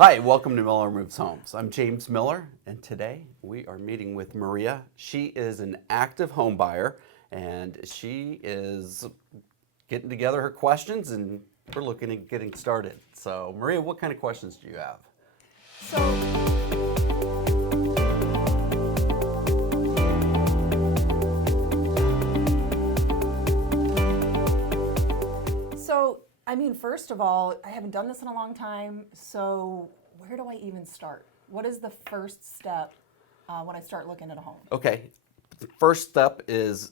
Hi, welcome to Miller Moves Homes. I'm James Miller, and today we are meeting with Maria. She is an active home buyer, and she is getting together her questions, and we're looking at getting started. So, Maria, what kind of questions do you have? First of all, I haven't done this in a long time, so where do I even start? What is the first step when I start looking at a home? Okay, the first step is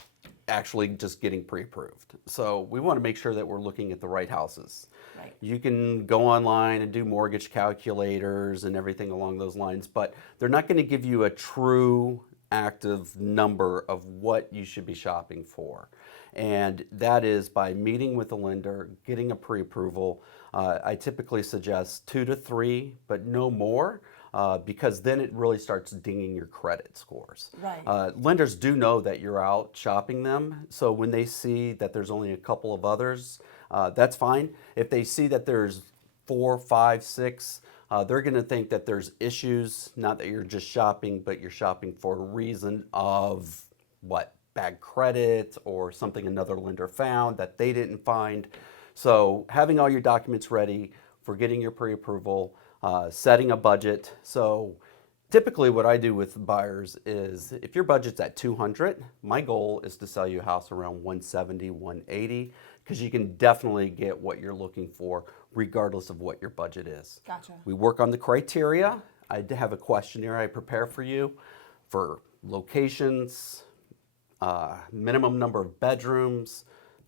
actually just getting pre-approved. So we want to make sure that we're looking at the right houses. Right. You can go online and do mortgage calculators and everything along those lines, but they're not going to give you a true active number of what you should be shopping for. And that is by meeting with the lender, getting a pre-approval. I typically suggest 2 to 3, but no more. Because then it really starts dinging your credit scores. Right. Lenders do know that you're out shopping them, so when they see that there's only a couple of others, that's fine. If they see that there's 4, 5, 6, they're going to think that there's issues, not that you're just shopping, but you're shopping for a reason of what? Bad credit or something another lender found that they didn't find. So having all your documents ready for getting your pre-approval, setting a budget. So typically what I do with buyers is if your budget's at 200, my goal is to sell you a house around 170, 180, because you can definitely get what you're looking for regardless of what your budget is. Gotcha. We work on the criteria. I have a questionnaire I prepare for you for locations, minimum number of bedrooms,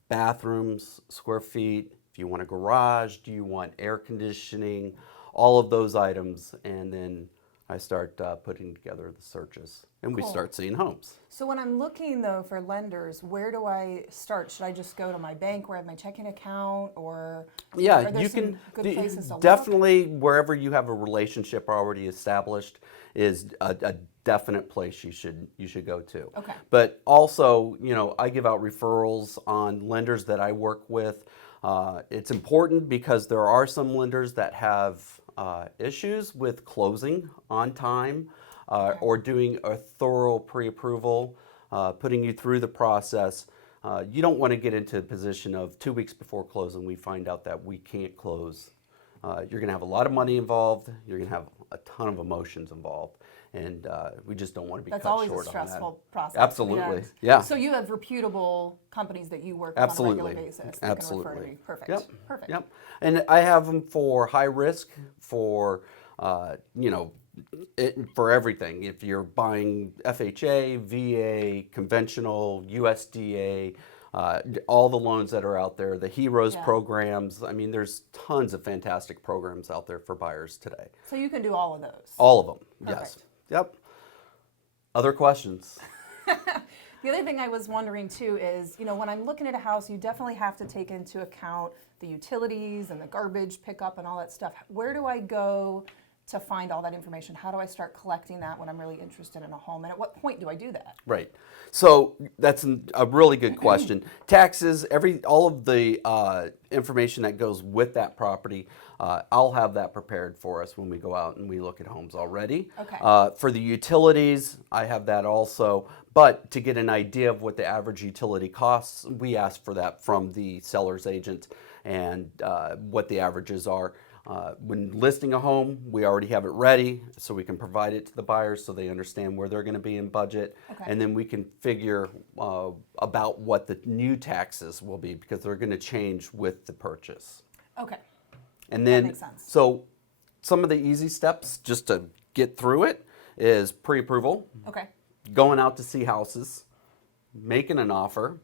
bathrooms, square feet. If you want a garage, do you want air conditioning, all of those items, and then I start putting together the searches, and we start seeing homes. So when I'm looking though for lenders, where do I start? Should I just go to my bank where I have my checking account, or Yeah, are there you some can good places to definitely wherever you have a relationship already established is a definite place you should go to. Okay. But also, I give out referrals on lenders that I work with. It's important because there are some lenders that have issues with closing on time or doing a thorough pre-approval, putting you through the process. You don't want to get into a position of 2 weeks before closing, we find out that we can't close. You're going to have a lot of money involved. You're going to have a ton of emotions involved. And we just don't want to be cut short on that. That's always a stressful process. Absolutely, yeah. So you have reputable companies that you work with Absolutely. on a regular basis. Absolutely. That can refer to me. Perfect. Yep. Perfect. Yep. And I have them for high risk, for for everything. If you're buying FHA, VA, conventional, USDA, all the loans that are out there, the HEROES programs. I mean, there's tons of fantastic programs out there for buyers today. So you can do all of those. All of them. Perfect. Yes. Yep. Other questions? The other thing I was wondering too is, when I'm looking at a house, you definitely have to take into account the utilities and the garbage pickup and all that stuff. Where do I go to find all that information? How do I start collecting that when I'm really interested in a home? And at what point do I do that? Right. So that's a really good question. Taxes, all of the information that goes with that property, I'll have that prepared for us when we go out and we look at homes already. Okay. For the utilities, I have that also. But to get an idea of what the average utility costs, we ask for that from the seller's agent and what the averages are. When listing a home, we already have it ready so we can provide it to the buyers so they understand where they're going to be in budget. Okay. And then we can figure about what the new taxes will be because they're going to change with the purchase. Okay. And then, makes sense. so some of the easy steps just to get through it is pre-approval, Okay. going out to see houses, making an offer,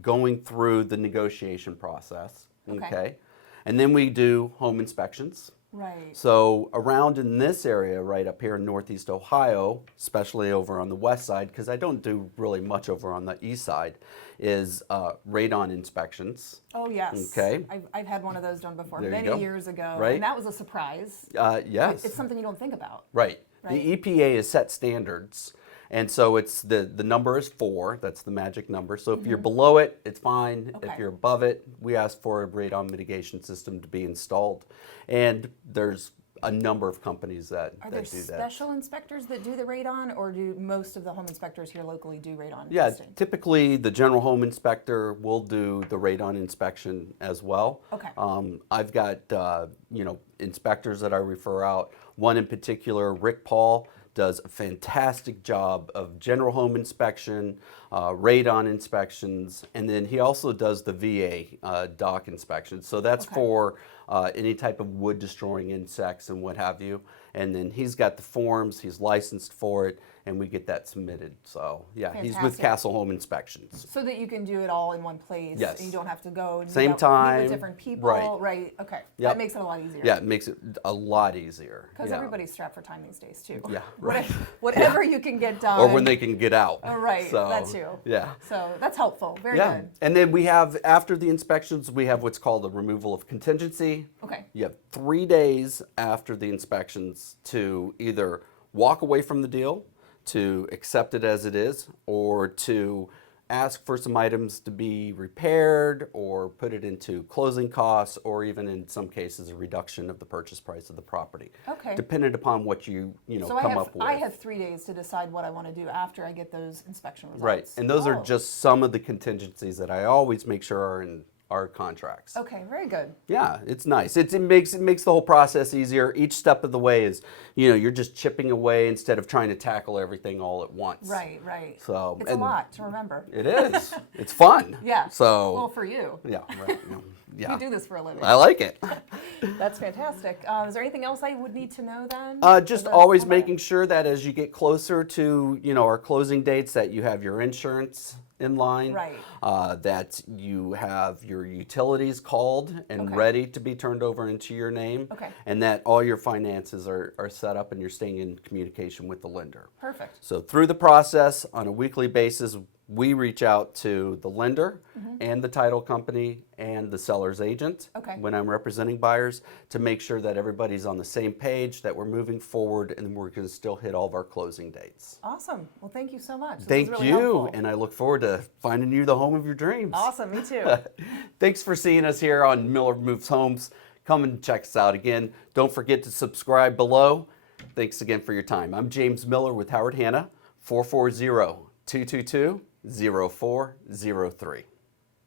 going through the negotiation process. Okay. And then we do home inspections. Right. So around in this area, right up here in Northeast Ohio, especially over on the west side, because I don't do really much over on the east side, is radon inspections. Oh, yes. Okay. I've had one of those done before There you many go. years ago. Right. And that was a surprise. Yes. It's something you don't think about. Right. Right. The EPA has set standards. And so it's the number is 4. That's the magic number. So if you're below it, it's fine. Okay. If you're above it, we ask for a radon mitigation system to be installed. And there's a number of companies that Are there do that. special inspectors that do the radon, or do most of the home inspectors here locally do radon Yeah, testing? typically the general home inspector will do the radon inspection as well. Okay. I've got inspectors that I refer out. One in particular, Rick Paul, does a fantastic job of general home inspection, radon inspections, and then he also does the VA dock inspection. So that's Okay. for any type of wood destroying insects and what have you. And then he's got the forms, he's licensed for it, and we get that submitted. So yeah, he's with Fantastic. Castle Home Inspections. So that you can do it all in one place. Yes. And you don't have to go and Same meet time, with different people. right. Okay. Yep. That makes it a lot easier. Yeah, it makes it a lot easier. Because yeah. everybody's strapped for time these days too. Yeah, What- right. Whatever you can get done. Or when they can get out. Oh, right, So, that too. Yeah. So that's helpful. Very Yeah. good. And then we have, after the inspections, we have what's called a removal of contingency. Okay. You have 3 days after the inspections to either walk away from the deal, to accept it as it is, or to ask for some items to be repaired or put it into closing costs, or even in some cases a reduction of the purchase price of the property. Okay. Depending upon what you So come up with. I have 3 days to decide what I want to do after I get those inspection results. Right, and those are Oh. just some of the contingencies that I always make sure are in our contracts. Okay, very good. Yeah, it's nice. It makes the whole process easier. Each step of the way is, you're just chipping away instead of trying to tackle everything all at once. Right, right. So It's a and lot to remember. It is. It's fun. Yeah. So Well, for you. yeah, right. Yeah. You do this for a living. I like it. That's fantastic. Is there anything else I would need to know then? Just For the always homeowner? making sure that as you get closer to our closing dates, that you have your insurance in line, Right. that you have your utilities called and Okay. ready to be turned over into your name, Okay. and that all your finances are set up and you're staying in communication with the lender. Perfect. So through the process, on a weekly basis, we reach out to the lender and the title company and the seller's agent Okay. when I'm representing buyers to make sure that everybody's on the same page, that we're moving forward, and we're going to still hit all of our closing dates. Awesome. Well, thank you so much. This was Thank really you, helpful. and I look forward to finding you the home of your dreams. Awesome. Me too. Thanks for seeing us here on Miller Moves Homes. Come and check us out again. Don't forget to subscribe below. Thanks again for your time. I'm James Miller with Howard Hanna, 440-222-0403.